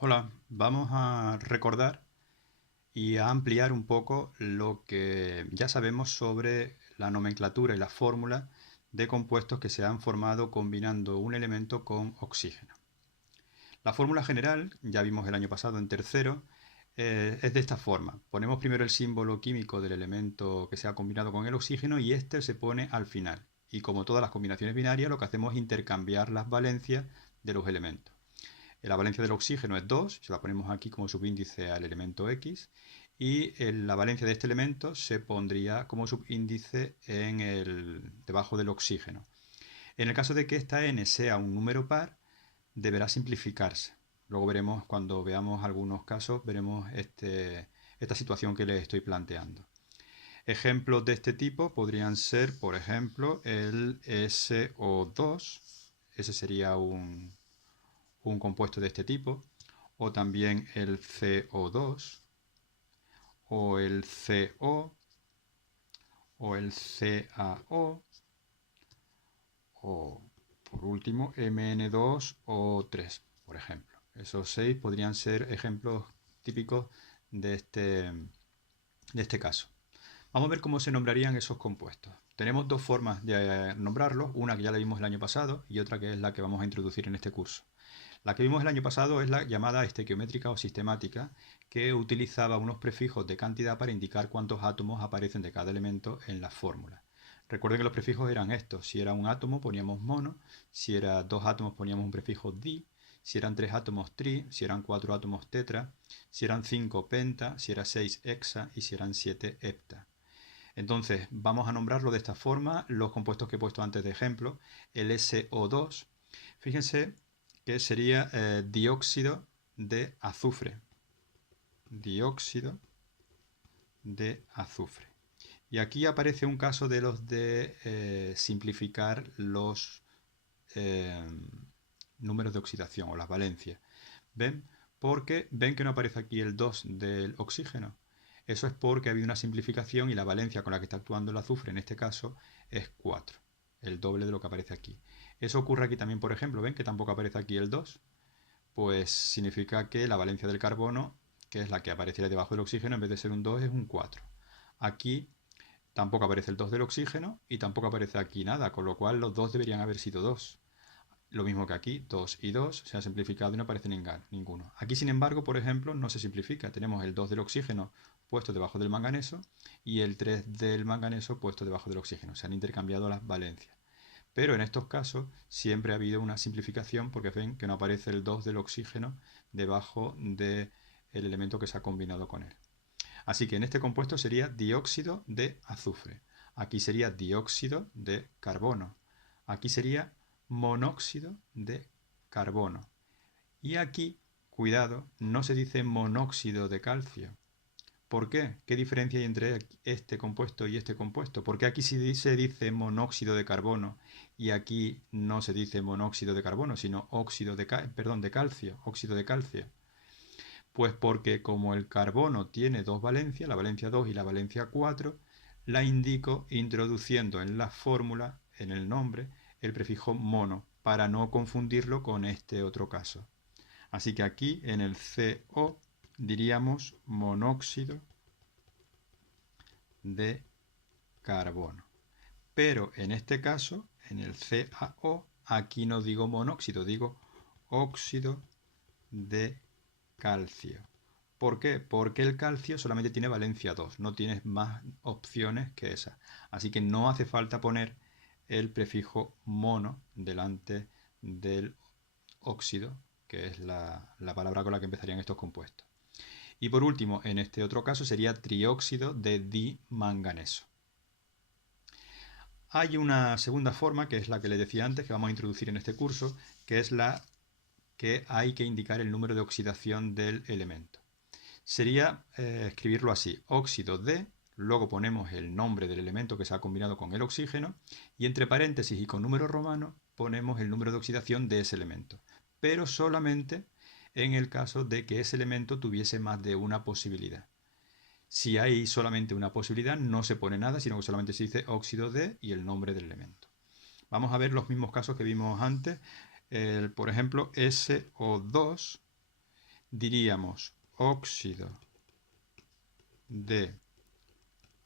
Hola, vamos a recordar y a ampliar un poco lo que ya sabemos sobre la nomenclatura y la fórmula de compuestos que se han formado combinando un elemento con oxígeno. La fórmula general, ya vimos el año pasado en tercero, es de esta forma. Ponemos primero el símbolo químico del elemento que se ha combinado con el oxígeno y este se pone al final. Y como todas las combinaciones binarias, lo que hacemos es intercambiar las valencias de los elementos. La valencia del oxígeno es 2, se la ponemos aquí como subíndice al elemento X, y la valencia de este elemento se pondría como subíndice debajo del oxígeno. En el caso de que esta n sea un número par, deberá simplificarse. Luego veremos, cuando veamos algunos casos, veremos esta situación que les estoy planteando. Ejemplos de este tipo podrían ser, por ejemplo, el SO2. Ese sería un compuesto de este tipo, o también el CO2, o el CO, o el CaO, o por último Mn2 o 3, por ejemplo. Esos 6 podrían ser ejemplos típicos de este caso. Vamos a ver cómo se nombrarían esos compuestos. Tenemos dos formas de nombrarlos, una que ya la vimos el año pasado y otra que es la que vamos a introducir en este curso. La que vimos el año pasado es la llamada estequiométrica o sistemática, que utilizaba unos prefijos de cantidad para indicar cuántos átomos aparecen de cada elemento en la fórmula. Recuerden que los prefijos eran estos. Si era un átomo poníamos mono, si era dos átomos poníamos un prefijo di, si eran tres átomos tri, si eran cuatro átomos tetra, si eran cinco penta, si era seis hexa y si eran siete hepta. Entonces vamos a nombrarlo de esta forma, los compuestos que he puesto antes de ejemplo, el SO2, fíjense que sería dióxido de azufre. Dióxido de azufre. Y aquí aparece un caso de los de simplificar los eh, números de oxidación o las valencias. ¿Ven? Porque ven que no aparece aquí el 2 del oxígeno. Eso es porque ha habido una simplificación y la valencia con la que está actuando el azufre en este caso es 4, el doble de lo que aparece aquí. Eso ocurre aquí también, por ejemplo, ven que tampoco aparece aquí el 2, pues significa que la valencia del carbono, que es la que apareciera debajo del oxígeno, en vez de ser un 2 es un 4. Aquí tampoco aparece el 2 del oxígeno y tampoco aparece aquí nada, con lo cual los 2 deberían haber sido 2. Lo mismo que aquí, 2 y 2 se ha simplificado y no aparece ninguno. Aquí, sin embargo, por ejemplo, no se simplifica. Tenemos el 2 del oxígeno puesto debajo del manganeso y el 3 del manganeso puesto debajo del oxígeno. Se han intercambiado las valencias. Pero en estos casos siempre ha habido una simplificación porque ven que no aparece el 2 del oxígeno debajo del elemento que se ha combinado con él. Así que en este compuesto sería dióxido de azufre. Aquí sería dióxido de carbono. Aquí sería monóxido de carbono. Y aquí, cuidado, no se dice monóxido de calcio. ¿Por qué? ¿Qué diferencia hay entre este compuesto y este compuesto? ¿Por qué aquí sí se dice monóxido de carbono y aquí no se dice monóxido de carbono, sino óxido de, de calcio, óxido de calcio? Pues porque como el carbono tiene dos valencias, la valencia 2 y la valencia 4, la indico introduciendo en la fórmula, en el nombre, el prefijo mono, para no confundirlo con este otro caso. Así que aquí en el CO diríamos monóxido de carbono. Pero en este caso, en el CaO, aquí no digo monóxido, digo óxido de calcio. ¿Por qué? Porque el calcio solamente tiene valencia 2, no tiene más opciones que esa. Así que no hace falta poner el prefijo mono delante del óxido, que es la palabra con la que empezarían estos compuestos. Y por último, en este otro caso sería trióxido de dimanganeso. Hay una segunda forma, que es la que les decía antes, que vamos a introducir en este curso, que es la que hay que indicar el número de oxidación del elemento. Sería escribirlo así, óxido de, luego ponemos el nombre del elemento que se ha combinado con el oxígeno y entre paréntesis y con número romano ponemos el número de oxidación de ese elemento, pero solamente en el caso de que ese elemento tuviese más de una posibilidad. Si hay solamente una posibilidad no se pone nada, sino que solamente se dice óxido de y el nombre del elemento. Vamos a ver los mismos casos que vimos antes. Por ejemplo, SO2 diríamos óxido de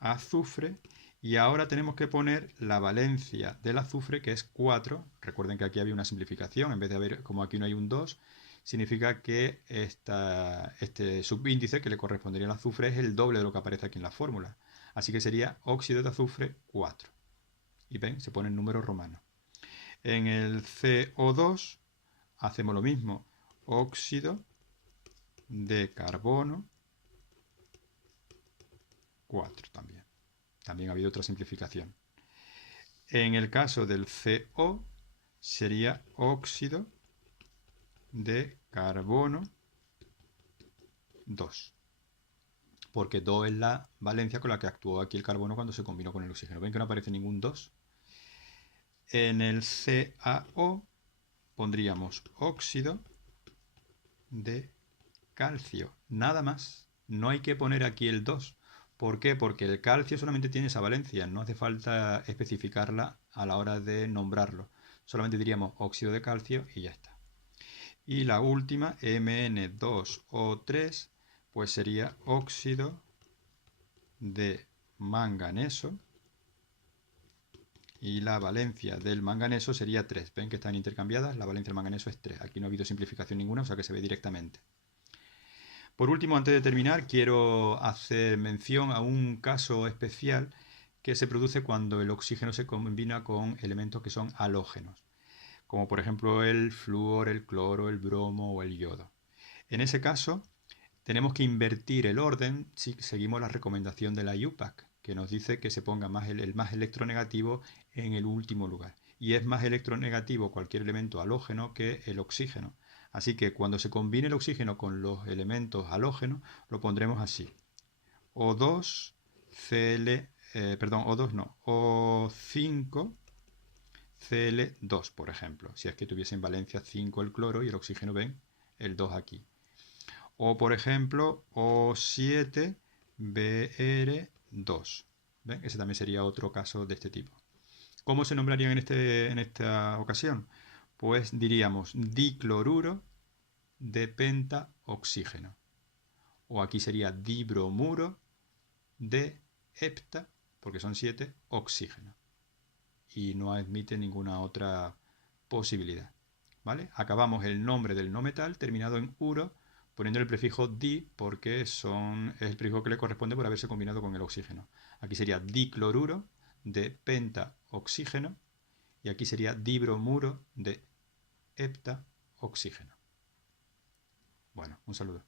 azufre, y ahora tenemos que poner la valencia del azufre, que es 4. Recuerden que aquí había una simplificación, en vez de haber, como aquí no hay un 2, significa que este subíndice que le correspondería al azufre es el doble de lo que aparece aquí en la fórmula. Así que sería óxido de azufre 4. Y ven, se pone en número romano. En el CO2 hacemos lo mismo, óxido de carbono 4 también. También ha habido otra simplificación. En el caso del CO sería óxido de carbono 2. Porque 2 es la valencia con la que actuó aquí el carbono cuando se combinó con el oxígeno. ¿Ven que no aparece ningún 2? En el CaO pondríamos óxido de calcio. Nada más. No hay que poner aquí el 2. ¿Por qué? Porque el calcio solamente tiene esa valencia. No hace falta especificarla a la hora de nombrarlo. Solamente diríamos óxido de calcio y ya está. Y la última, Mn2O3, pues sería óxido de manganeso. Y la valencia del manganeso sería 3. ¿Ven que están intercambiadas? La valencia del manganeso es 3. Aquí no ha habido simplificación ninguna, o sea que se ve directamente. Por último, antes de terminar, quiero hacer mención a un caso especial que se produce cuando el oxígeno se combina con elementos que son halógenos, como por ejemplo el flúor, el cloro, el bromo o el yodo. En ese caso, tenemos que invertir el orden si seguimos la recomendación de la IUPAC, que nos dice que se ponga el más electronegativo en el último lugar. Y es más electronegativo cualquier elemento halógeno que el oxígeno. Así que cuando se combine el oxígeno con los elementos halógenos, lo pondremos así. O2, O2 no, O5, Cl2, por ejemplo. Si es que tuviese en valencia 5 el cloro y el oxígeno, ven, el 2 aquí. O por ejemplo, O7Br2. ¿Ven? Ese también sería otro caso de este tipo. ¿Cómo se nombrarían en esta ocasión? Pues diríamos dicloruro de pentaoxígeno. O aquí sería dibromuro de hepta, porque son 7, oxígeno. Y no admite ninguna otra posibilidad. ¿Vale? Acabamos el nombre del no metal terminado en uro, poniendo el prefijo di porque es el prefijo que le corresponde por haberse combinado con el oxígeno. Aquí sería dicloruro de pentaoxígeno y aquí sería dibromuro de heptaoxígeno. Bueno, un saludo.